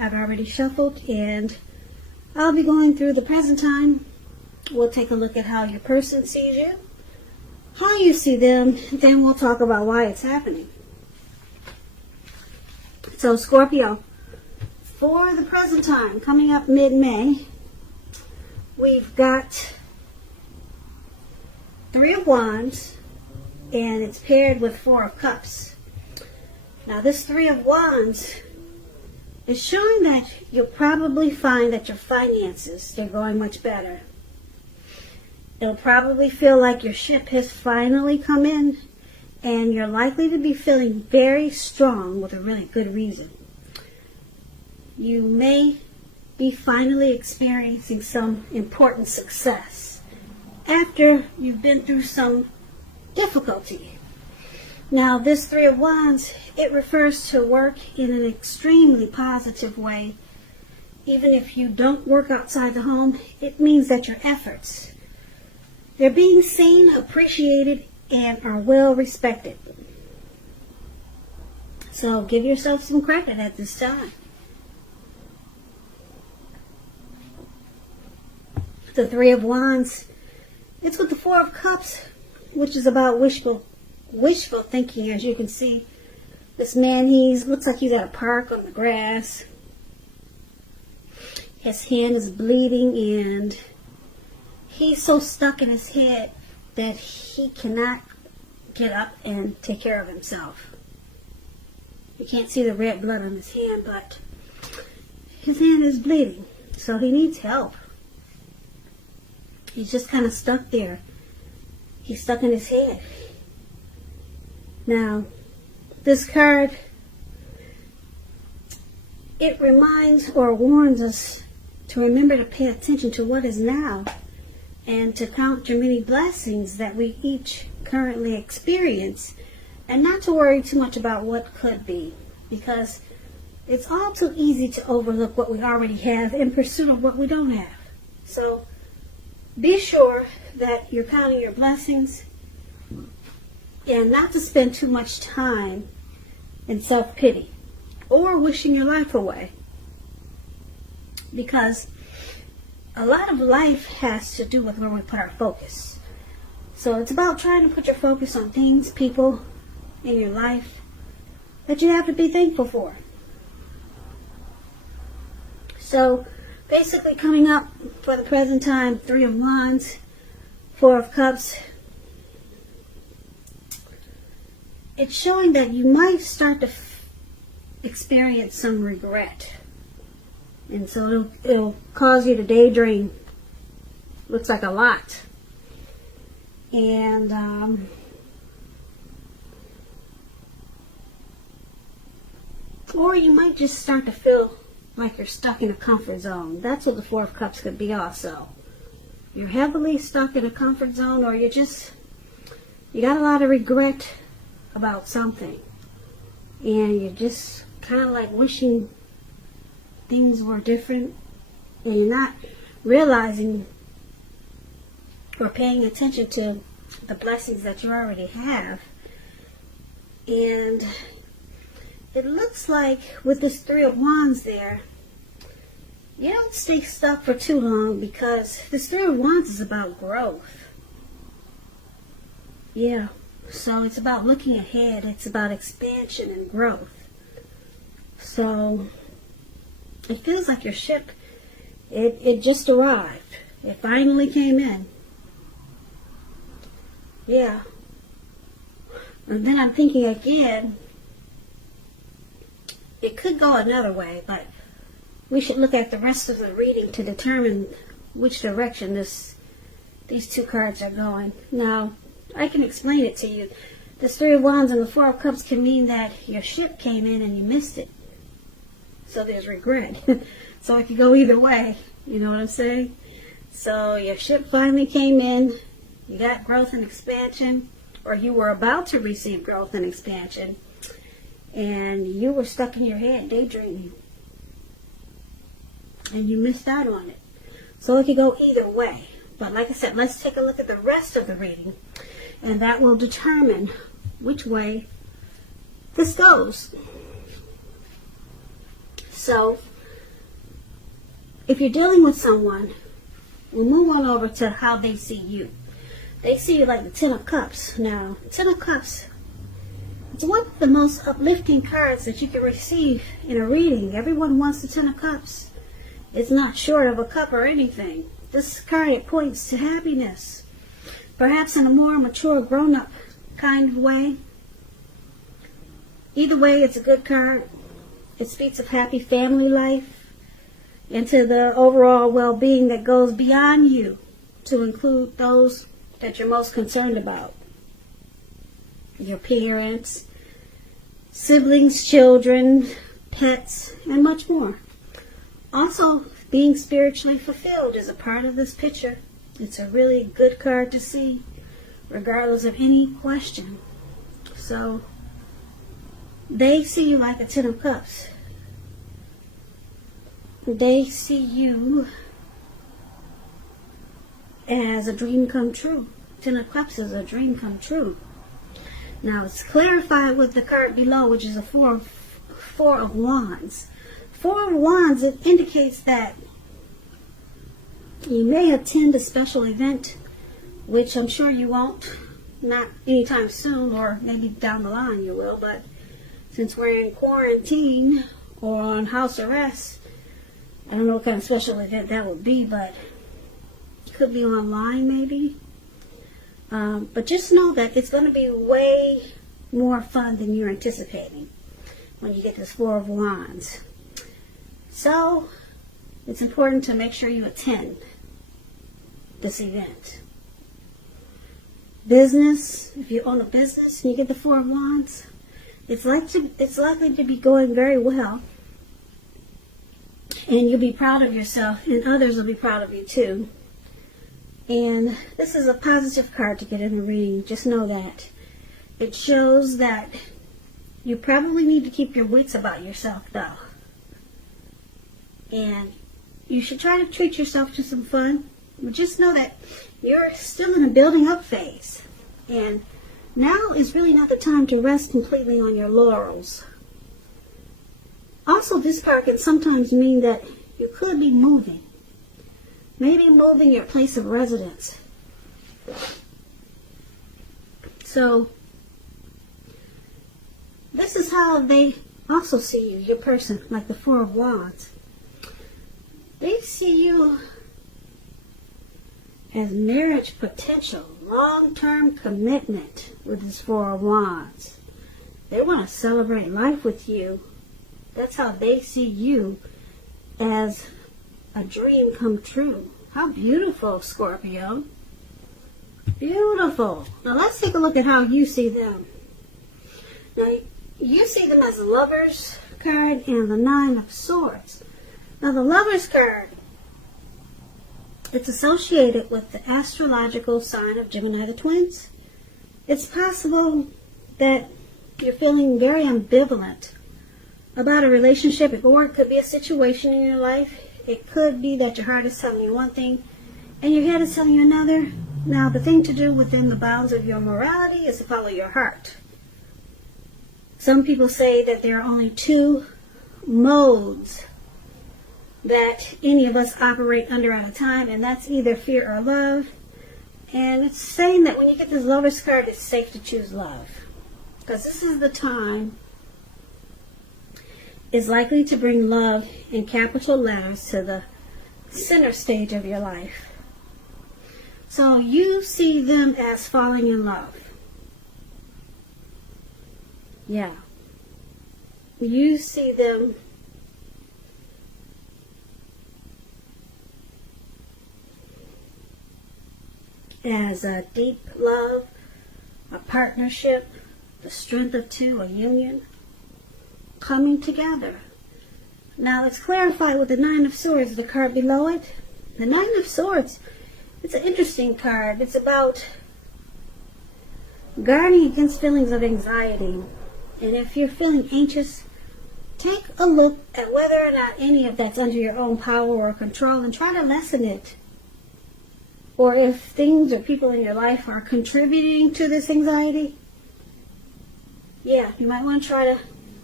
I've already shuffled, and I'll be going through the present time. We'll take a look at how your person sees you, how you see them, then we'll talk about why it's happening. So Scorpio, for the present time, coming up mid-May, we've got Three of Wands, and it's paired with Four of Cups. Now this Three of Wands is showing that you'll probably find that your finances, they're going much better. It'll probably feel like your ship has finally come in, and you're likely to be feeling very strong with a really good reason. You may be finally experiencing some important success after you've been through some difficulty. Now this Three of Wands, it refers to work in an extremely positive way. Even if you don't work outside the home, it means that your efforts, they're being seen, appreciated, and are well respected. So give yourself some credit at this time. The Three of Wands, it's with the Four of Cups, which is about wishful thinking. As you can see, this man, looks like he's at a park on the grass. His hand is bleeding, and he's so stuck in his head that he cannot get up and take care of himself. You can't see the red blood on his hand, but his hand is bleeding, so he needs help. He's just kind of stuck there. He's stuck in his head. Now, this card, it reminds or warns us to remember to pay attention to what is now and to count your many blessings that we each currently experience, and not to worry too much about what could be, because it's all too easy to overlook what we already have in pursuit of what we don't have. So be sure that you're counting your blessings and not to spend too much time in self-pity or wishing your life away, because a lot of life has to do with where we put our focus. So it's about trying to put your focus on things, people in your life that you have to be thankful for. So basically, coming up for the present time, Three of Wands, Four of Cups. It's showing that you might start to experience some regret. And so it'll cause you to daydream. Looks like a lot. And or you might just start to feel like you're stuck in a comfort zone. That's what the Four of Cups could be also. You're heavily stuck in a comfort zone, or you got a lot of regret about something. And you're just kind of like wishing things were different, and you're not realizing or paying attention to the blessings that you already have. And it looks like with this Three of Wands there, you don't stay stuck for too long, because this Three of Wands is about growth. Yeah, so it's about looking ahead. It's about expansion and growth. So it feels like your ship, it just arrived. It finally came in. Yeah. And then I'm thinking again, it could go another way, but we should look at the rest of the reading to determine which direction these two cards are going. Now, I can explain it to you. This Three of Wands and the Four of Cups can mean that your ship came in and you missed it. So there's regret. So it could go either way. You know what I'm saying? So your ship finally came in. You got growth and expansion, or you were about to receive growth and expansion, and you were stuck in your head daydreaming, and you missed out on it. So it could go either way. But like I said, let's take a look at the rest of the reading, and that will determine which way this goes. So if you're dealing with someone, we'll move on over to how they see you. They see you like the Ten of Cups. Now, Ten of Cups, it's one of the most uplifting cards that you can receive in a reading. Everyone wants the Ten of Cups. It's not short of a cup or anything. This card, it points to happiness, perhaps in a more mature, grown-up kind of way. Either way, it's a good card. It speaks of happy family life and to the overall well-being that goes beyond you, to include those that you're most concerned about. Your parents, siblings, children, pets, and much more. Also, being spiritually fulfilled is a part of this picture. It's a really good card to see, regardless of any question. So, they see you like a Ten of Cups. They see you as a dream come true. Ten of Cups is a dream come true. Now, it's clarified with the card below, which is a Four of Wands. Four of Wands, it indicates that you may attend a special event, which I'm sure you won't, not anytime soon, or maybe down the line you will, but since we're in quarantine or on house arrest, I don't know what kind of special event that would be, but it could be online maybe. But just know that it's going to be way more fun than you're anticipating when you get this Four of Wands. So, it's important to make sure you attend this event. Business, if you own a business and you get the Four of Wands, it's likely to be going very well. And you'll be proud of yourself, and others will be proud of you too. And this is a positive card to get in a reading. Just know that. It shows that you probably need to keep your wits about yourself, though. And you should try to treat yourself to some fun. But just know that you're still in a building up phase. And now is really not the time to rest completely on your laurels. Also, this card can sometimes mean that you could be moving. Maybe moving your place of residence. So, this is how they also see you, your person, like the Four of Wands. They see you as marriage potential, long-term commitment with this Four of Wands. They want to celebrate life with you. That's how they see you, as a dream come true. How beautiful, Scorpio. Beautiful. Now let's take a look at how you see them. Now you see them as the Lovers card and the Nine of Swords. Now the Lovers card, it's associated with the astrological sign of Gemini the Twins. It's possible that you're feeling very ambivalent about a relationship, or it could be a situation in your life. It could be that your heart is telling you one thing and your head is telling you another. Now, the thing to do within the bounds of your morality is to follow your heart. Some people say that there are only two modes that any of us operate under at a time, and that's either fear or love. And it's saying that when you get this Lover's card, it's safe to choose love, because this is the time is likely to bring love in capital letters to the center stage of your life. So you see them as falling in love. Yeah. You see them as a deep love, a partnership, the strength of two, a union, coming together. Now let's clarify with the Nine of Swords, the card below it. The Nine of Swords, it's an interesting card. It's about guarding against feelings of anxiety. And if you're feeling anxious, take a look at whether or not any of that's under your own power or control and try to lessen it. Or if things or people in your life are contributing to this anxiety, yeah, you might want to try to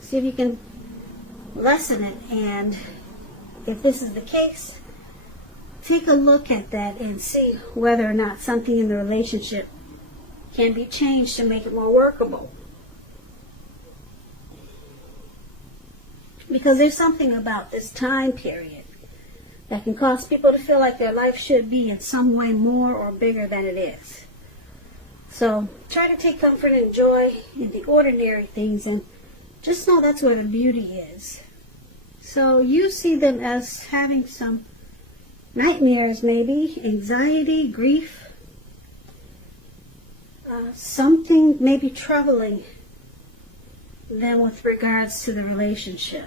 see if you can lessen it. And if this is the case, take a look at that and see whether or not something in the relationship can be changed to make it more workable. Because there's something about this time period that can cause people to feel like their life should be in some way more or bigger than it is. So try to take comfort and joy in the ordinary things, and just know that's where the beauty is. So you see them as having some nightmares, maybe, anxiety, grief, something maybe troubling them with regards to the relationship.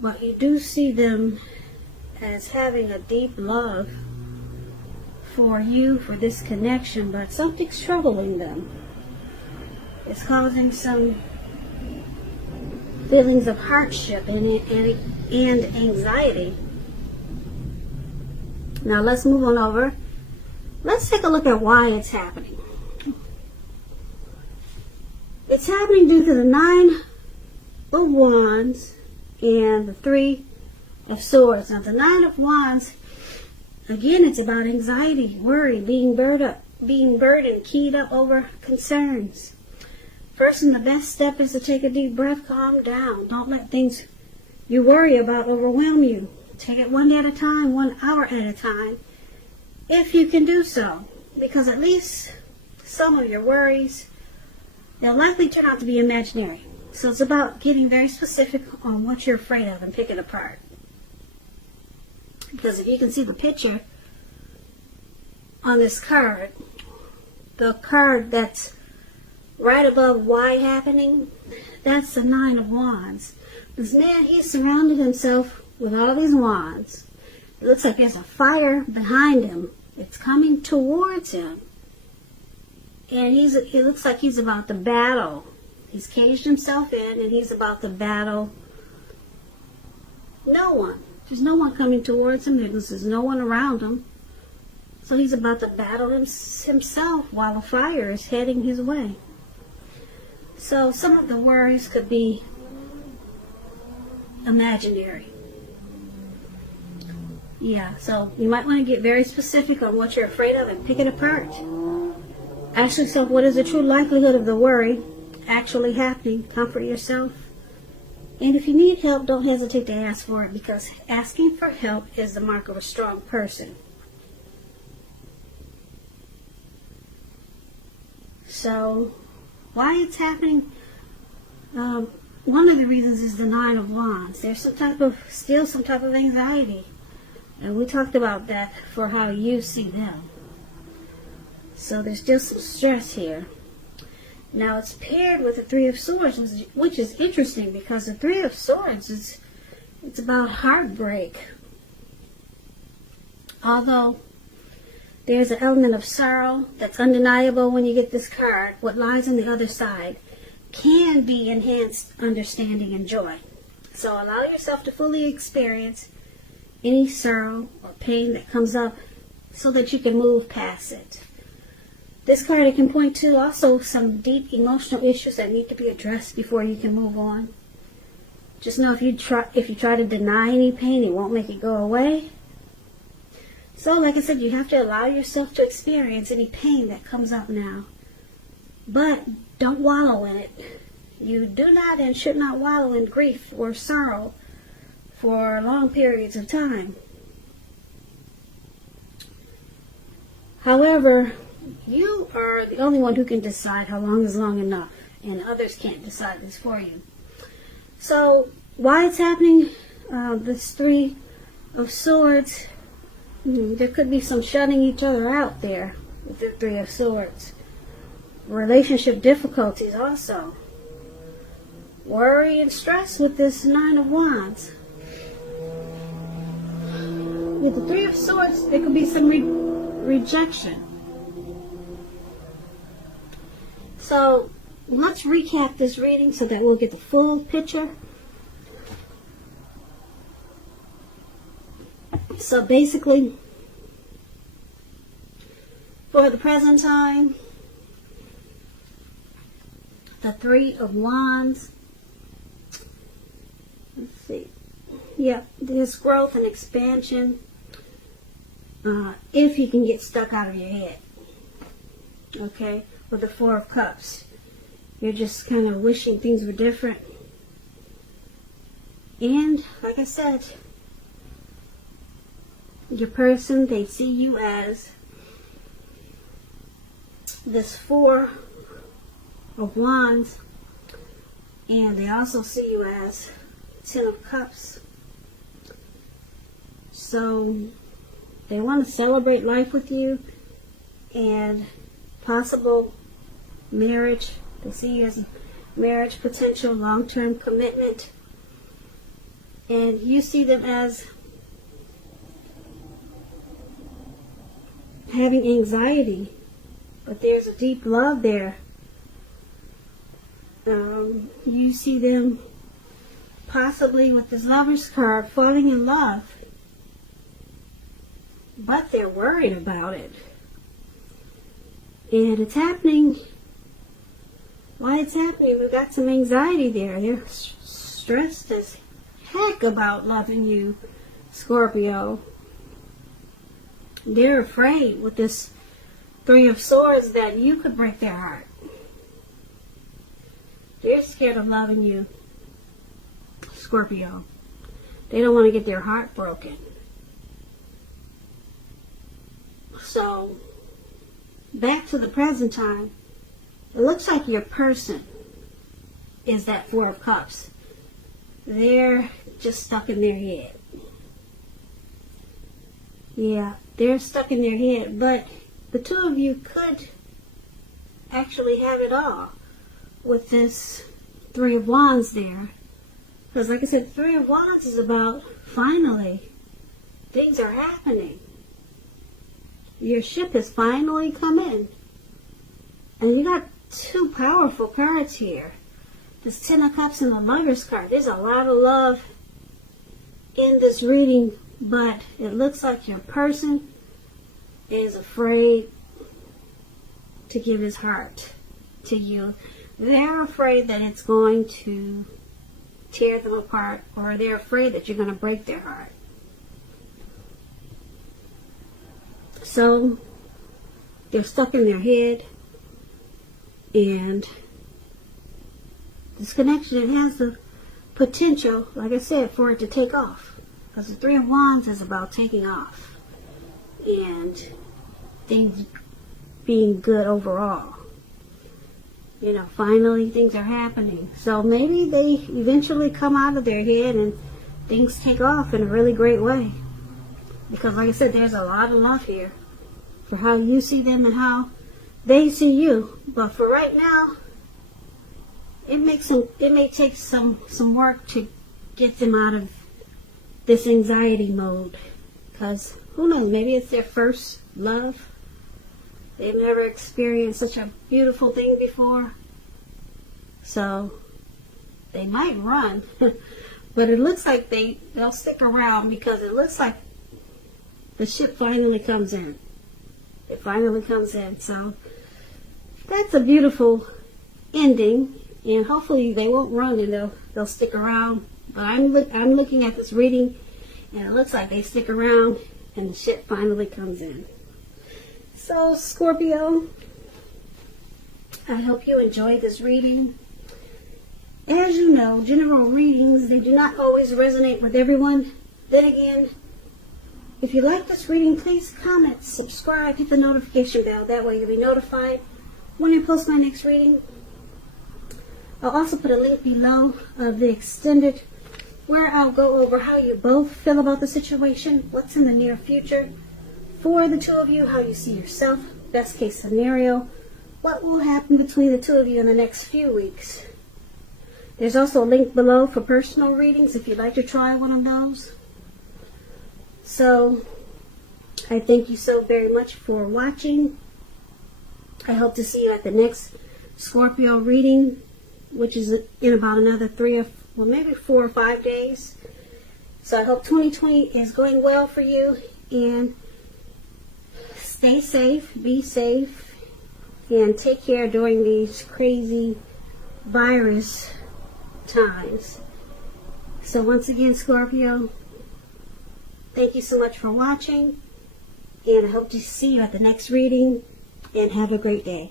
But you do see them as having a deep love for you, for this connection, but something's troubling them. It's causing some feelings of hardship and anxiety. Now let's move on over. Let's take a look at why it's happening. It's happening due to the 9 of Wands and the 3 of Swords. Now the 9 of Wands, again, it's about anxiety, worry, being burdened, keyed up over concerns. First and the best step is to take a deep breath, calm down. Don't let things you worry about overwhelm you. Take it one day at a time, 1 hour at a time, if you can do so. Because at least some of your worries, they'll likely turn out to be imaginary. So it's about getting very specific on what you're afraid of and pick it apart. Because if you can see the picture on this card, the card that's right above why happening, that's the 9 of Wands. This man, he's surrounded himself with all these wands. It looks like there's a fire behind him. It's coming towards him. And it looks like he's about to battle. He's caged himself in and he's about to battle no one. There's no one coming towards him. There's no one around him. So he's about to battle himself while the fire is heading his way. So some of the worries could be imaginary. Yeah, so you might want to get very specific on what you're afraid of and pick it apart. Ask yourself, what is the true likelihood of the worry actually happening? Comfort yourself. And if you need help, don't hesitate to ask for it, because asking for help is the mark of a strong person. So, why it's happening? One of the reasons is the 9 of Wands. There's some type of anxiety. And we talked about that for how you see them. So there's just some stress here. Now it's paired with the 3 of Swords, which is interesting because the 3 of Swords it's about heartbreak. Although there's an element of sorrow that's undeniable when you get this card, what lies on the other side can be enhanced understanding and joy. So allow yourself to fully experience any sorrow or pain that comes up so that you can move past it. This card, it can point to also some deep emotional issues that need to be addressed before you can move on. Just know if you try to deny any pain, it won't make it go away. So like I said, you have to allow yourself to experience any pain that comes up now. But don't wallow in it. You do not and should not wallow in grief or sorrow for long periods of time. However, you are the only one who can decide how long is long enough, and others can't decide this for you. So, why it's happening? This 3 of Swords, there could be some shutting each other out there with the 3 of Swords. Relationship difficulties also. Worry and stress with this 9 of Wands. With the 3 of Swords, there could be some rejection. So let's recap this reading so that we'll get the full picture. So basically, for the present time, the 3 of Wands, let's see, yep, there's growth and expansion. if you can get stuck out of your head. Okay, with the Four of Cups, you're just kind of wishing things were different. And like I said, your person, they see you as this Four of Wands, and they also see you as Ten of Cups. So they want to celebrate life with you and possible marriage. They see you as a marriage potential, long-term commitment. And you see them as having anxiety, but there's a deep love there. You see them possibly with this Lover's card falling in love, but they're worried about it. And it's happening. Why it's happening? We've got some anxiety there. They're stressed as heck about loving you, Scorpio. They're afraid with this Three of Swords that you could break their heart. They're scared of loving you, Scorpio. They don't want to get their heart broken. So, back to the present time, it looks like your person is that Four of Cups. They're just stuck in their head. Yeah, they're stuck in their head, but the two of you could actually have it all with this Three of Wands there. Because like I said, Three of Wands is about finally things are happening. Your ship has finally come in. And you got two powerful cards here. This Ten of Cups and the Lover's card. There's a lot of love in this reading, but it looks like your person is afraid to give his heart to you. They're afraid that it's going to tear them apart, or they're afraid that you're going to break their heart. So they're stuck in their head, and this connection, it has the potential, like I said, for it to take off. Because the Three of Wands is about taking off and things being good overall. You know, finally things are happening. So maybe they eventually come out of their head and things take off in a really great way. Because like I said, there's a lot of love here for how you see them and how they see you. But for right now, it may take some work to get them out of this anxiety mode. Because who knows, maybe it's their first love. They've never experienced such a beautiful thing before. So they might run. But it looks like they'll stick around, because it looks like the ship finally comes in. It finally comes in. So that's a beautiful ending. And hopefully they won't run and they'll stick around. But I'm looking at this reading, and it looks like they stick around and the ship finally comes in. So Scorpio, I hope you enjoyed this reading. As you know, general readings, they do not always resonate with everyone. Then again, if you like this reading, please comment, subscribe, hit the notification bell. That way you'll be notified when I post my next reading. I'll also put a link below of the extended, where I'll go over how you both feel about the situation, what's in the near future for the two of you, how you see yourself, best case scenario, what will happen between the two of you in the next few weeks. There's also a link below for personal readings if you'd like to try one of those. So I thank you so very much for watching. I hope to see you at the next Scorpio reading, which is in about another 4 or 5 days. So I hope 2020 is going well for you, and stay safe, be safe, and take care during these crazy virus times. So once again, Scorpio, thank you so much for watching. And I hope to see you at the next reading. And have a great day.